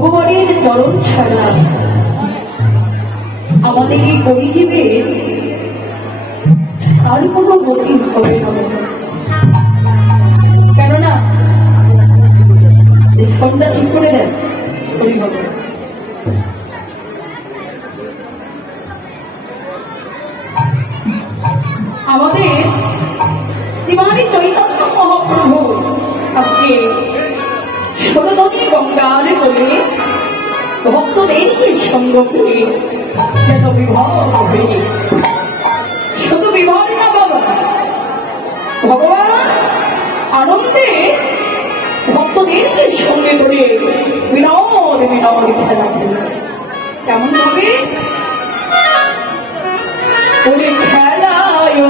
ভগবানের চরণ ছাড়া আমাদের এই পরিজীবে আর কোনো গতি হবে না। কেননা ঠিক করে দেন হরিভদ্র গঙ্গার বলে ভক্তদেরকে সঙ্গ করে? যেন বিবাহ হবে। শুধু বিবাহ না বাবা, ভগবান আনন্দে ভক্তদেরকে সঙ্গে করে বিনোদ বিনোদ খেলা খেলে। কেমন হবে? খেলায়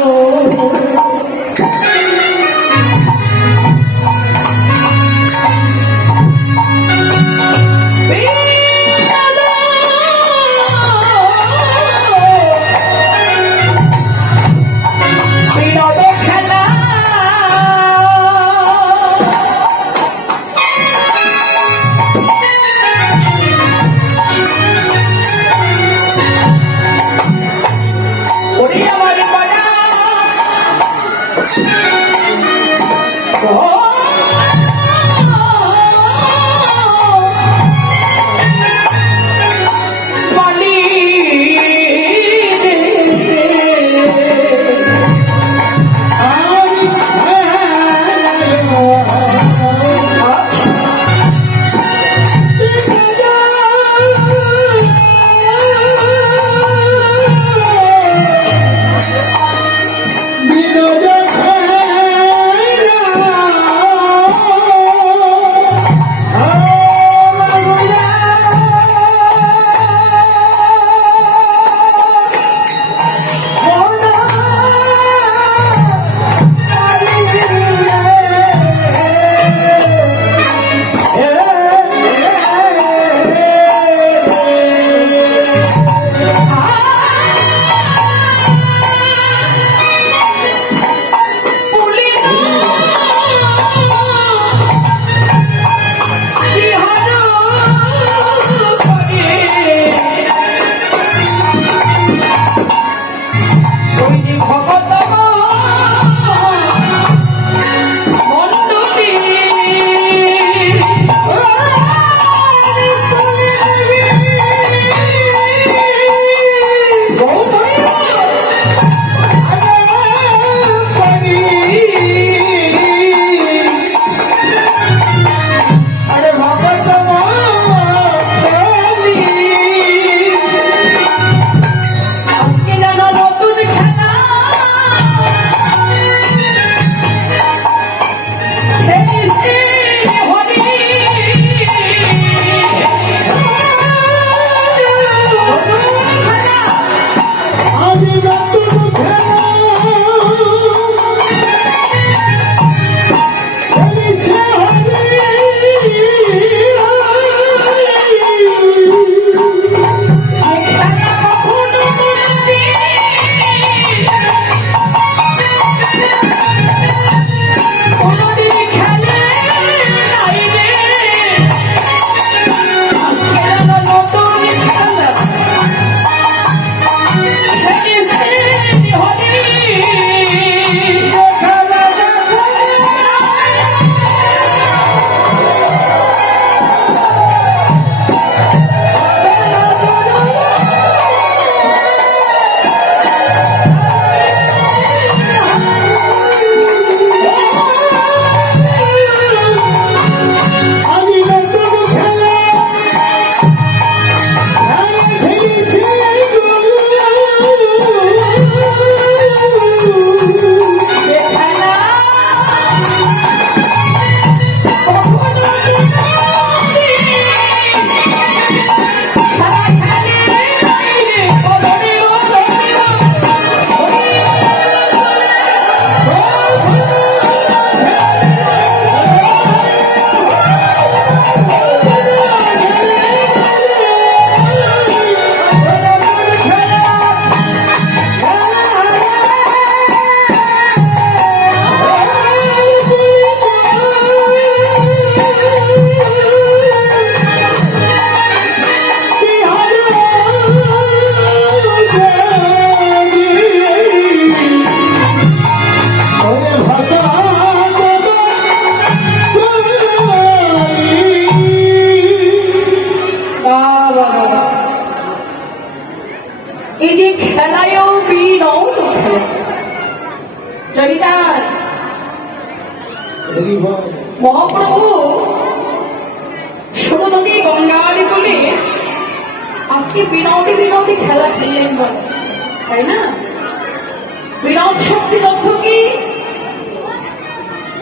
শক্তির অর্থ কি?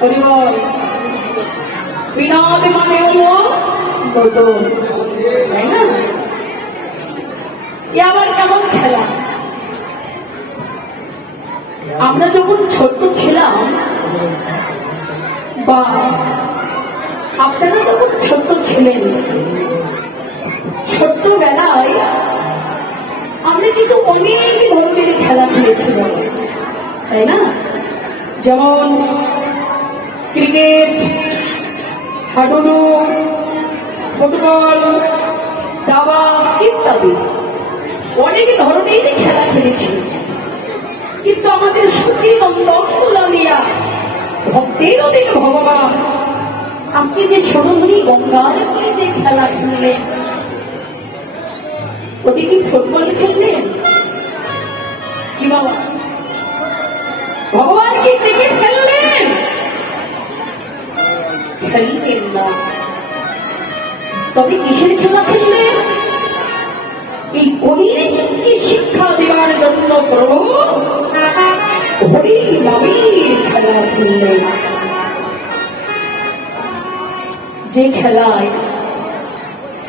মানে আবার কেমন খেলা? আমরা যখন ছোট্ট ছিলাম, বা আপনারা যখন ছোট্ট ছিলেন, ছোট্টবেলায় আমরা কিন্তু অনেক ধরনের খেলা খেলেছিলাম। তাই না? যেমন ক্রিকেট, হাডুডু, ফুটবল, দাবা ইত্যাদি। অনেক ধরনের খেলা খেলেছি। কিন্তু আমাদের সতী নন্দনিয়া ভক্তের অধীন ভগবান। আজকে যে সরোধনী গঙ্গার বলে যে খেলা খেললেন, ওটি কি ফুটবল খেললেন? কি বাবা? ভগবান কি ক্রিকেট খেললেন খেললেন না। তবে কিসের খেলা খেললেন? এই কলির জীবকে শিক্ষা দেওয়ার জন্য প্রভু হরি নামের খেলা খেললেন। যে খেলায়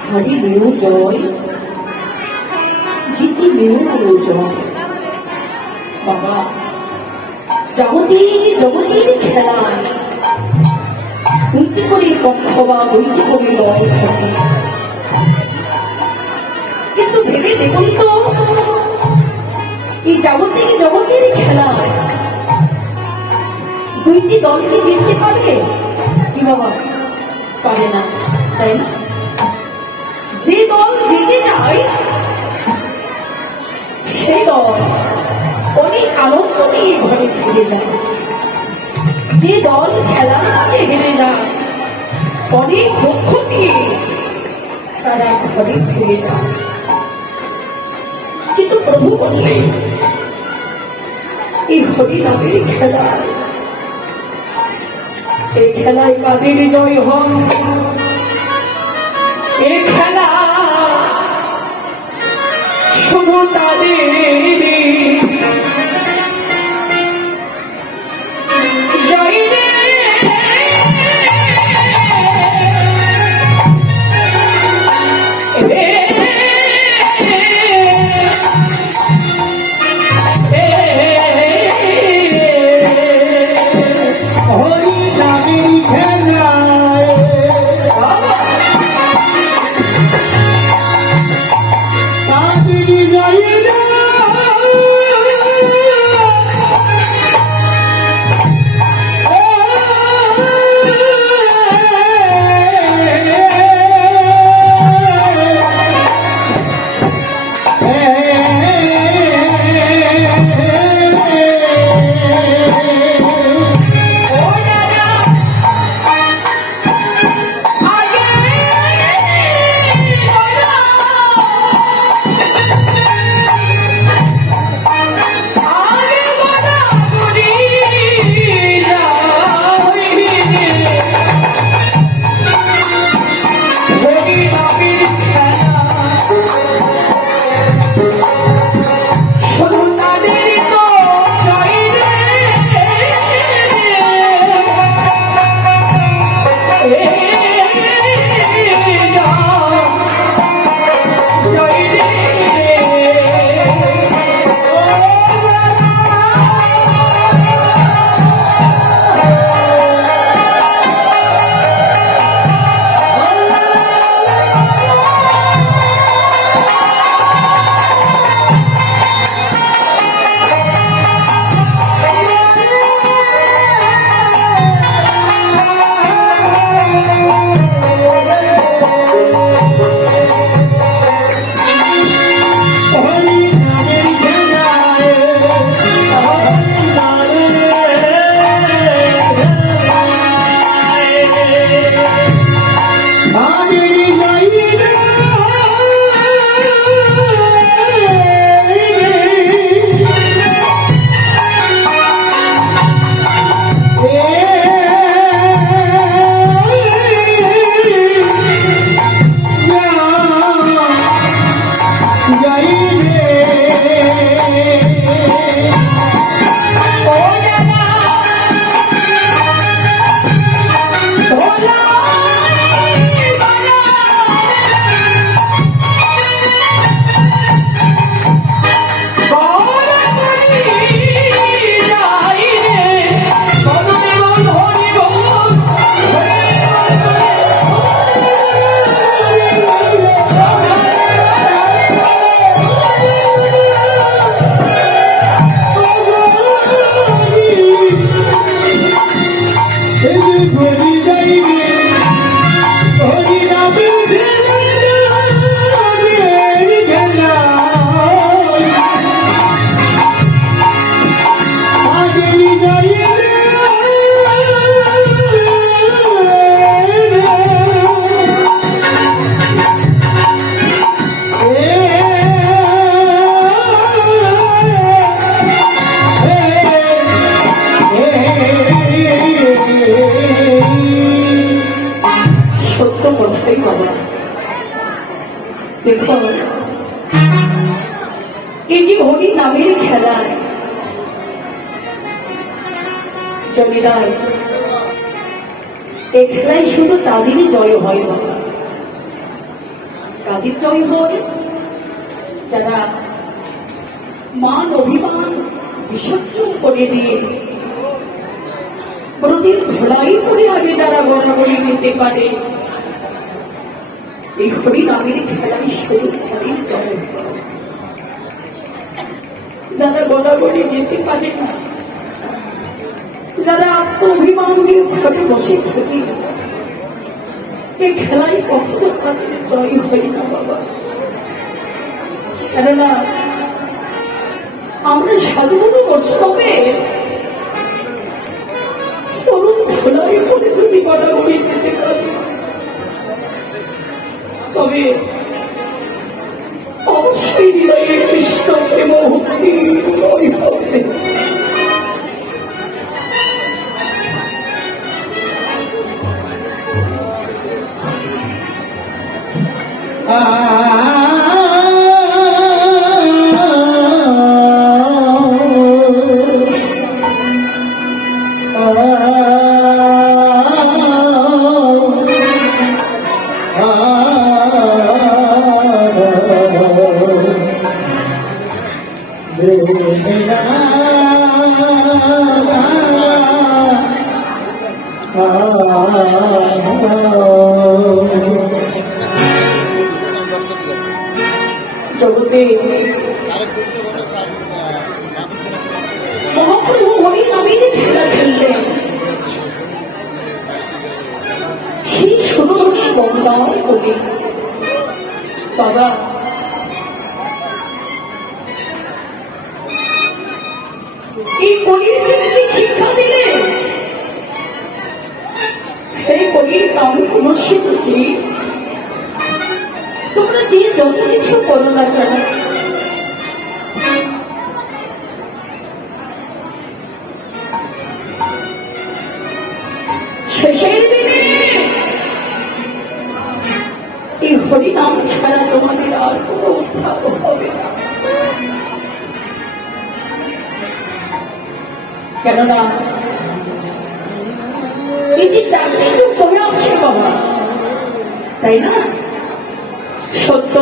হারিলেও জয় জিতিলেও জয়। বাবা যাবতীয় জগতের খেলায় দুইটি করে পক্ষ বা দুইটি করে দল কিন্তু ভেবে দেখুন তো, এই যাবতীয় জগতের খেলায় দুইটি দল কি জিততে পারবে? কি বাবা, পারে না, তাই না? যে দল জিতে যায়, সেই দল অনেক আনন্দ নিয়ে ঘরে ফিরে যায়। যে দল খেলার মাঠে হেরে যায়। অনেক দুঃখ নিয়ে তারা ঘরে ফিরে যায়। কিন্তু প্রভু বললেন এই হরিনামের খেলা? এই খেলায় কাদের জয় হয়? এ খেলা শুধু তাদের জমিদার। এই খেলায় শুধু তাদেরই জয় হয় না কাদের জয় হয় যারা মান অভিমান বিসর্জন করে দিয়ে প্রতি ধলাই করে আগে যারা গড়াগড়ি নিতে পারে, এই হরি নামের খেলায় শুধু তাদের জয় যারা গড়াগড়ি যেতে পারে না যারা আত্মভিমান ঘরে বসে থাকে। এই খেলায় কখনো তাদের জয় হয় না, বাবা। কেননা আমরা সাধারণ বৈষ্ণবে বাবা এই কলির শিক্ষা দিলে? সেই কলির নাম কোন শিক্ষি তোমরা যে যত কিছু করো না কেন কেননা যে চাকরি তো করে আসছে বাবা, তাই না? সত্য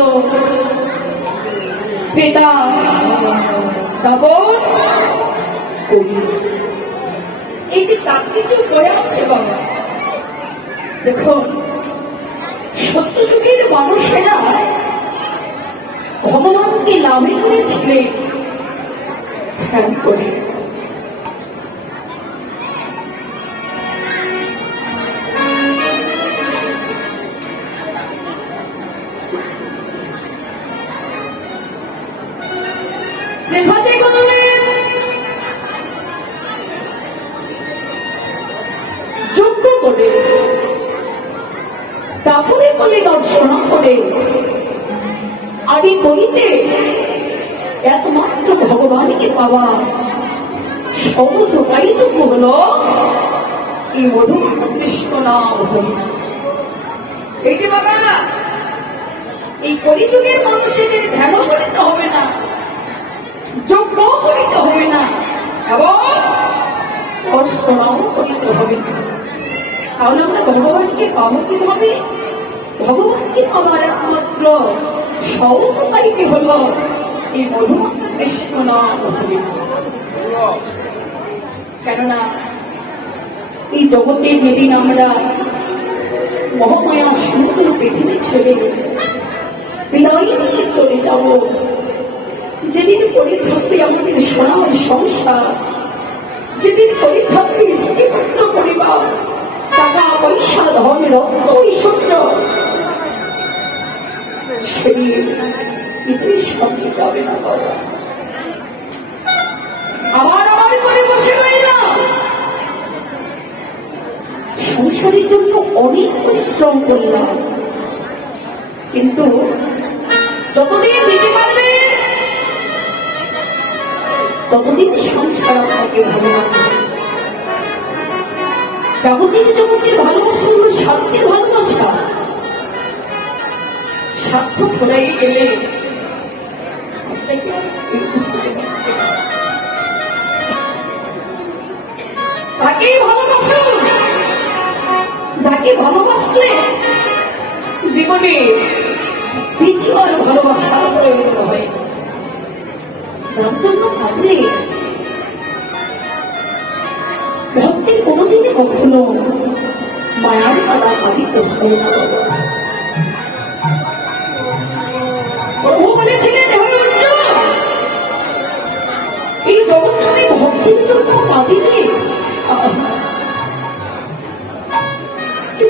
তারপর কবি। এই যে চাকরিটি করে আছে বাবা দেখুন সত্যযুগের মানুষেরা ভগবানকে নামে করেছিলেন ধ্যান করে। এই মধু কৃষ্ণ নাম হরি এই যে এই কলিযুগের মানুষেদের ধ্যান করিতে হবে না যোগ্য করিতে হবে না, এবং দর্শনাও করিতে হবে না। তাহলে আমরা ভগবানকে পাবো কীভাবে? ভগবানকে পাবার একমাত্র সহজ হল এই মধুমন্ত কৃষ্ণ নাম কেননা এই জগতে যেদিন আমরা মহামায়া সমুদ্র পৃথিবী ছেড়ে বিদায় চলে যাব, যেদিন পড়ে থাকবে আমাদের সোনার সংসার যেদিন পড়ে থাকবে স্ত্রীপুত্র পরিবার, টাকা পয়সা, ধন রত্ন ঐশ্বর্য, সেদিন পৃথিবীর সঙ্গে যাবে না বাবা। সংসারের জন্য অনেক পরিশ্রম করলাম। কিন্তু যতদিন দিতে পারবে, ততদিন সংসার আপনাকে ভালো যাবতীয় জগতের ভালোবাসা হলো শান্তির ভালোবাসা। স্বার্থ ফোলাই গেলে তাকেই ভালোবাসো। যাকে ভালোবাসলে জীবনে দ্বিতীয়বার ভালোবাসার প্রয়োজন হয়। যার জন্য ভাবলে ভক্তি কোনোদিনই কখনো মায়ার কাদা পাতিতে হয়। বলেছিলেন এই জগৎখানে ভক্তির জন্য কাঁদিনি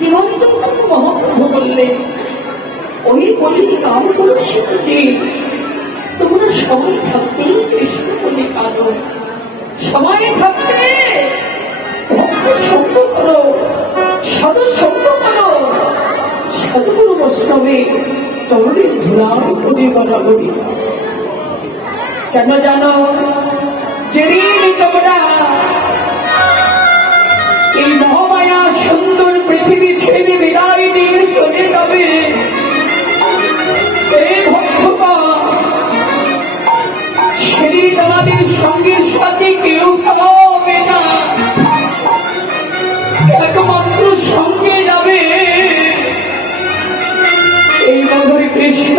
শ্রীমন্ত মহাপ্রভু বললেন ওই বলি কাম করছিল যে তোমরা সময় থাকতেই কৃষ্ণ বলে কাঁদো। সময় থাকতে ভক্ত সঙ্গ করো, সাধু সঙ্গ করো। সাধুগুরু বৈষ্ণবে চরণের ধুলার করে বরাবরি কেন জানো? যেদিন পৃথিবী ছেড়ে বিদায় দিয়ে চলে যাবে। সেদিন আমাদের সঙ্গে সাথে কেউ হবে না। একমাত্র সঙ্গে যাবে। এই মধুর কৃষ্ণ